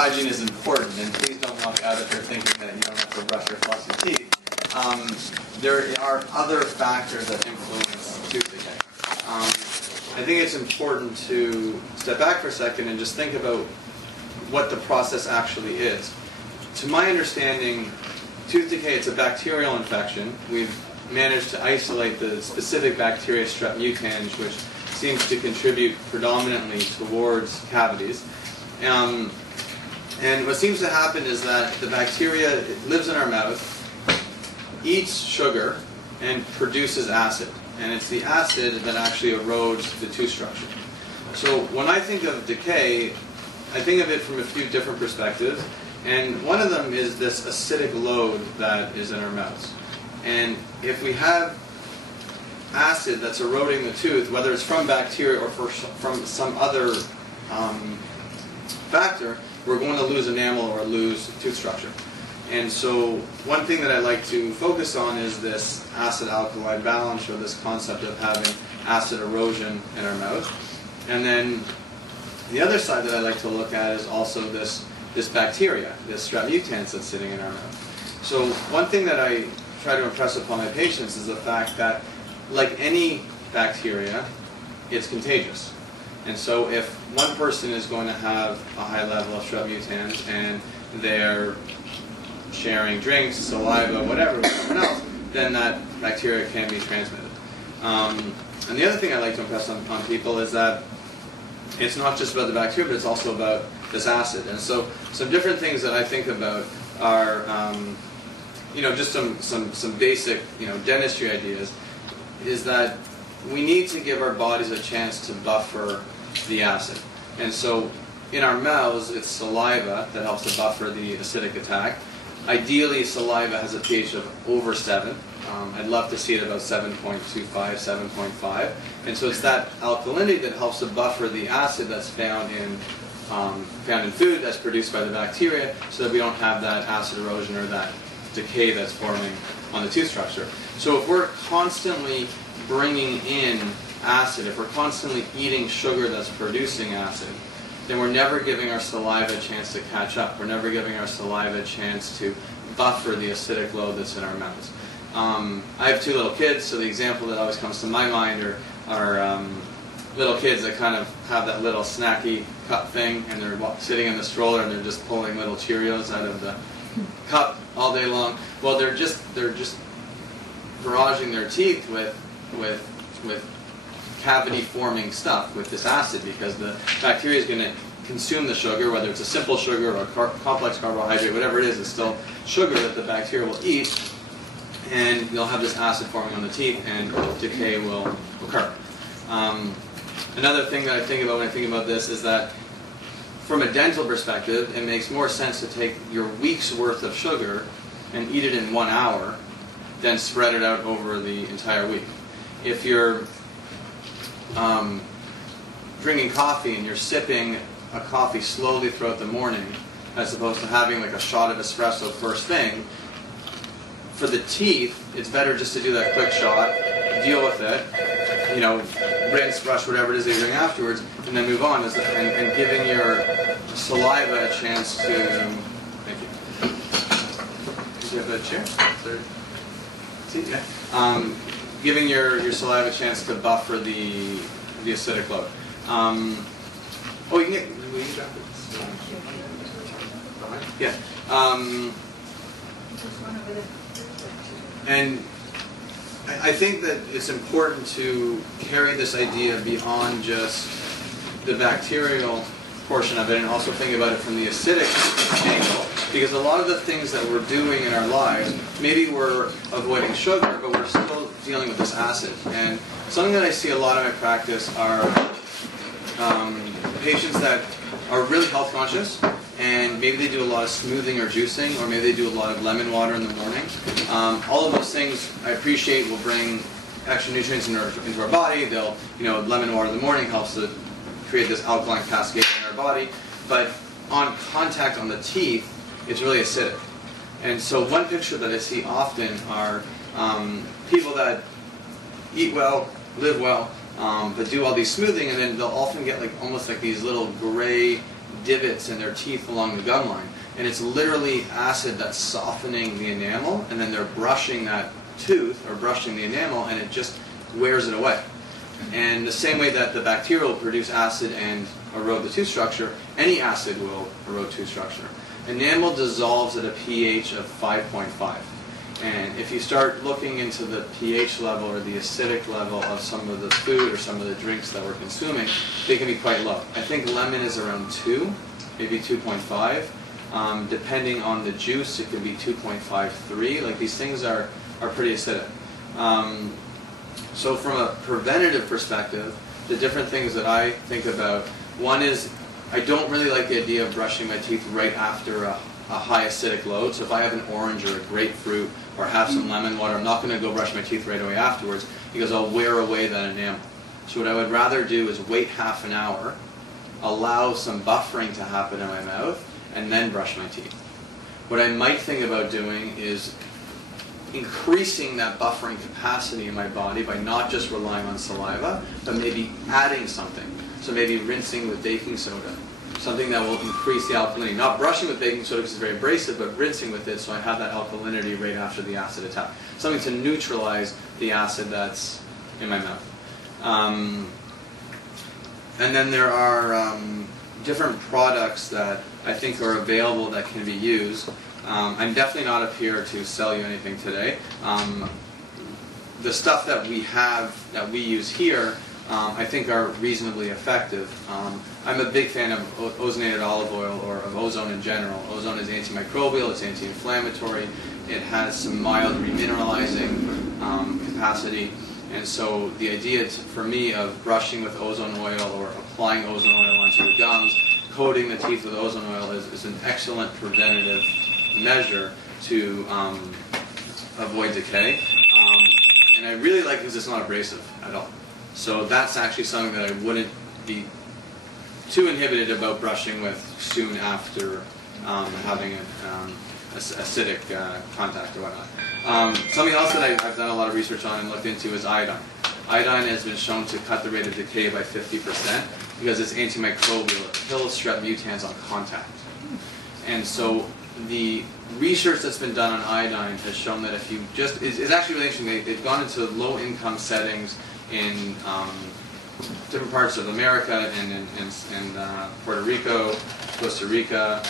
hygiene is important, and please don't walk out of here thinking that you don't have to brush or floss your teeth. There are other factors that influence tooth decay. I think it's important to step back for a second and just think about what the process actually is. To my understanding, tooth decay, it's a bacterial infection. We've managed to isolate the specific bacteria Strep mutans, which seems to contribute predominantly towards cavities. And what seems to happen is that the bacteria lives in our mouth, eats sugar, and produces acid. And it's the acid that actually erodes the tooth structure. So when I think of decay, I think of it from a few different perspectives. And one of them is this acidic load that is in our mouths. And if we have acid that's eroding the tooth, whether it's from bacteria or from some other factor, we're going to lose enamel or lose tooth structure. And so one thing that I like to focus on is this acid-alkaline balance, or this concept of having acid erosion in our mouth. And then the other side that I like to look at is also this bacteria, this Strep mutans that's sitting in our mouth. So one thing that I try to impress upon my patients is the fact that, like any bacteria, it's contagious. And so if one person is going to have a high level of Strep mutans and they're sharing drinks, saliva, whatever, with someone else, then that bacteria can be transmitted. And the other thing I like to impress on people is that it's not just about the bacteria, but it's also about this acid. And so some different things that I think about are, just some basic, dentistry ideas, is that we need to give our bodies a chance to buffer the acid. And so in our mouths, it's saliva that helps to buffer the acidic attack. Ideally, saliva has a pH of over 7. I'd love to see it about 7.25, 7.5. And so it's that alkalinity that helps to buffer the acid that's found in food that's produced by the bacteria, so that we don't have that acid erosion or that decay that's forming on the tooth structure. So if we're constantly bringing in acid, if we're constantly eating sugar that's producing acid, then we're never giving our saliva a chance to catch up. We're never giving our saliva a chance to buffer the acidic load that's in our mouths. I have 2 little kids, so the example that always comes to my mind are little kids that kind of have that little snacky cup thing, and they're sitting in the stroller and they're just pulling little Cheerios out of the cup all day long. Well, they're just barraging their teeth with cavity-forming stuff, with this acid, because the bacteria is going to consume the sugar, whether it's a simple sugar or a complex carbohydrate, whatever it is, it's still sugar that the bacteria will eat, and you'll have this acid forming on the teeth, and decay will occur. Another thing that I think about when I think about this is that from a dental perspective, it makes more sense to take your week's worth of sugar and eat it in 1 hour than spread it out over the entire week. If you're drinking coffee and you're sipping a coffee slowly throughout the morning, as opposed to having like a shot of espresso first thing, for the teeth, it's better just to do that quick shot, deal with it, rinse, brush, whatever it is that you're doing afterwards, and then move on, and giving your saliva a chance to... Thank you. Do you have a chair? See? Yeah. Giving your saliva a chance to buffer the acidic load. You can get... Will you grab this? Yeah. And I think that it's important to carry this idea beyond just the bacterial portion of it, and also think about it from the acidic angle, because a lot of the things that we're doing in our lives, maybe we're avoiding sugar, but we're still dealing with this acid. And something that I see a lot in my practice are patients that are really health conscious, and maybe they do a lot of smoothing or juicing, or maybe they do a lot of lemon water in the morning. All of those things I appreciate will bring extra nutrients into our body. They'll, lemon water in the morning helps to create this alkaline cascade in our body. But on contact on the teeth, it's really acidic. And so one picture that I see often are people that eat well, live well, but do all these smoothing, and then they'll often get almost like these little gray divots in their teeth along the gum line. And it's literally acid that's softening the enamel, and then they're brushing that tooth, or brushing the enamel, and it just wears it away. And the same way that the bacteria will produce acid and erode the tooth structure, any acid will erode tooth structure. Enamel dissolves at a pH of 5.5. And if you start looking into the pH level or the acidic level of some of the food or some of the drinks that we're consuming, they can be quite low. I think lemon is around 2, maybe 2.5. Depending on the juice, it can be 2.53. Like, these things are pretty acidic. So from a preventative perspective, the different things that I think about, one is I don't really like the idea of brushing my teeth right after a high acidic load. So if I have an orange or a grapefruit or have some lemon water, I'm not going to go brush my teeth right away afterwards, because I'll wear away that enamel. So what I would rather do is wait half an hour, allow some buffering to happen in my mouth, and then brush my teeth. What I might think about doing is increasing that buffering capacity in my body by not just relying on saliva, but maybe adding something. So maybe rinsing with baking soda, something that will increase the alkalinity. Not brushing with baking soda because it's very abrasive, but rinsing with it so I have that alkalinity right after the acid attack. Something to neutralize the acid that's in my mouth. And then there are different products that I think are available that can be used. I'm definitely not up here to sell you anything today. The stuff that we have, that we use here, I think are reasonably effective. I'm a big fan of ozonated olive oil, or of ozone in general. Ozone is antimicrobial, it's anti-inflammatory, it has some mild remineralizing capacity. And so the idea for me of brushing with ozone oil or applying ozone oil onto the gums, coating the teeth with ozone oil is an excellent preventative measure to avoid decay. And I really like it because it's not abrasive at all. So that's actually something that I wouldn't be too inhibited about brushing with soon after having an acidic contact or whatnot. Something else that I've done a lot of research on and looked into is iodine. Iodine has been shown to cut the rate of decay by 50% because it's antimicrobial. It kills strep mutans on contact. And so the research that's been done on iodine has shown that if you just, it's actually really interesting, they've gone into low-income settings in different parts of America and in Puerto Rico, Costa Rica,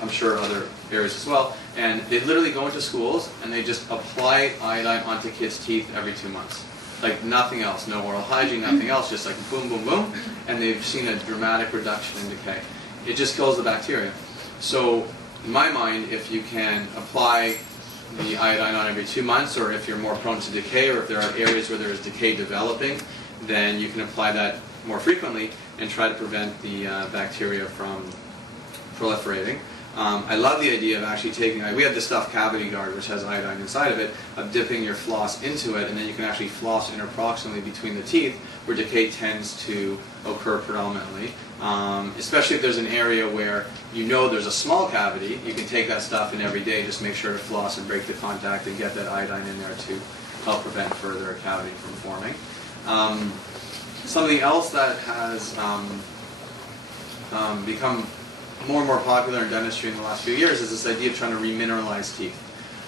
I'm sure other areas as well, and they literally go into schools and they just apply iodine onto kids' teeth every 2 months. Like nothing else, no oral hygiene, nothing else, just like boom, boom, boom, and they've seen a dramatic reduction in decay. It just kills the bacteria. So in my mind, if you can apply the iodine on every 2 months, or if you're more prone to decay, or if there are areas where there is decay developing, then you can apply that more frequently and try to prevent the bacteria from proliferating. I love the idea of actually taking, we have the stuffed cavity guard which has iodine inside of it, of dipping your floss into it, and then you can actually floss interproximally between the teeth where decay tends to occur predominantly. Especially if there's an area where you know there's a small cavity, you can take that stuff and every day just make sure to floss and break the contact and get that iodine in there to help prevent further cavity from forming. Something else that has become more and more popular in dentistry in the last few years is this idea of trying to remineralize teeth.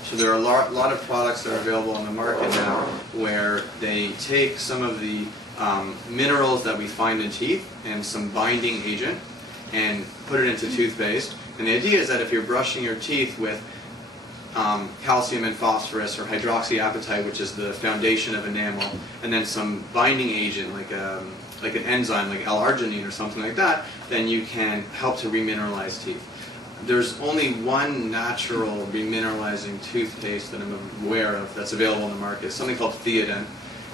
So there are a lot of products that are available on the market now where they take some of the minerals that we find in teeth and some binding agent and put it into toothpaste. And the idea is that if you're brushing your teeth with calcium and phosphorus or hydroxyapatite, which is the foundation of enamel, and then some binding agent like an enzyme like L-arginine or something like that, then you can help to remineralize teeth. There's only one natural remineralizing toothpaste that I'm aware of that's available on the market. It's something called Theodent.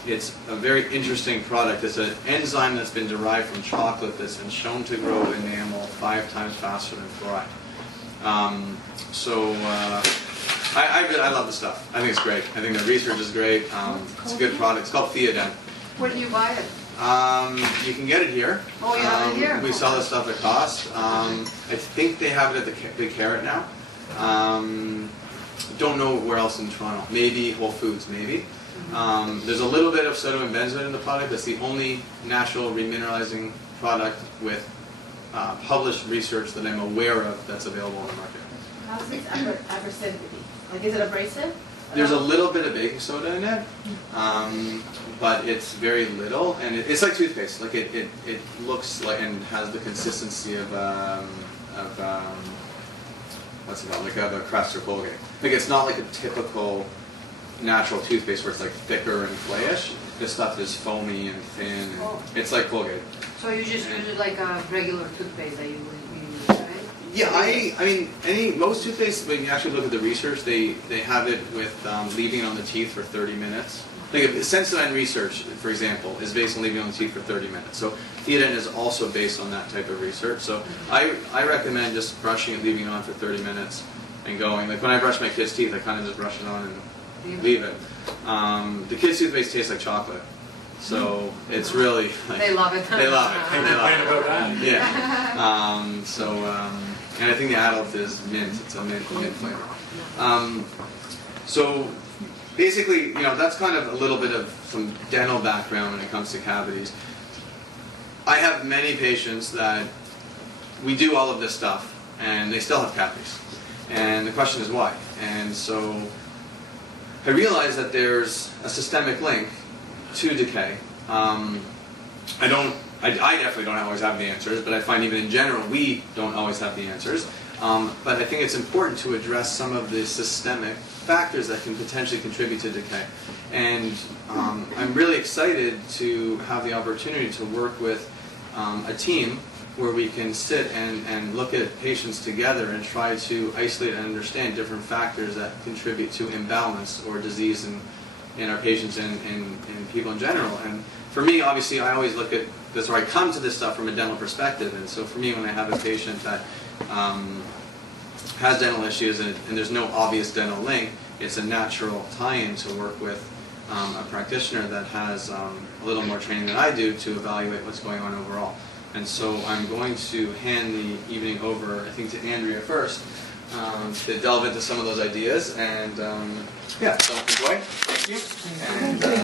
It's a very interesting product. It's an enzyme that's been derived from chocolate that's been shown to grow enamel 5 times faster than fluoride. I love the stuff. I think it's great. I think the research is great. It's a good product. It's called Theodent. Where do you buy it? You can get it here. Oh, you have it here? We sell this stuff at cost. I think they have it at the Big Carrot now. Don't know where else in Toronto. Maybe Whole Foods, maybe. There's a little bit of sodium and benzoate in the product. That's the only natural remineralizing product with published research that I'm aware of that's available on the market. How's its abrasivity? Like, is it abrasive? There's a little bit of baking soda in it, but it's very little, and it's like toothpaste. Like it looks like and has the consistency of what's it called? Like of a Crest or Colgate. Like it's not like a typical natural toothpaste where it's like thicker and clayish. This stuff is foamy and thin. And it's like Colgate. So you just use it like a regular toothpaste that you use, right? Yeah, I mean, most toothpaste, when you actually look at the research, they have it with leaving it on the teeth for 30 minutes. Like Sensodyne research, for example, is based on leaving it on the teeth for 30 minutes. So Theoden is also based on that type of research. So I recommend just brushing it, leaving it on for 30 minutes, and going. Like when I brush my kids' teeth, I kind of just brush it on and leave it. The kids' toothpaste tastes like chocolate. So it's really like, They love it. They love it. They love it. about that. Yeah. And I think the adult is mint. It's a mint flavor. So basically, that's kind of a little bit of some dental background when it comes to cavities. I have many patients that we do all of this stuff and they still have cavities. And the question is why? And so I realized that there's a systemic link to decay. I definitely don't always have the answers, but I find even in general we don't always have the answers. But I think it's important to address some of the systemic factors that can potentially contribute to decay. And I'm really excited to have the opportunity to work with a team where we can sit and look at patients together and try to isolate and understand different factors that contribute to imbalance or disease in our patients and people in general. And for me, obviously, I always look at this, or I come to this stuff from a dental perspective. And so for me, when I have a patient that has dental issues and there's no obvious dental link, it's a natural tie-in to work with a practitioner that has a little more training than I do to evaluate what's going on overall. And so I'm going to hand the evening over, I think, to Andrea first to delve into some of those ideas. And yeah, so enjoy. Thank you. And,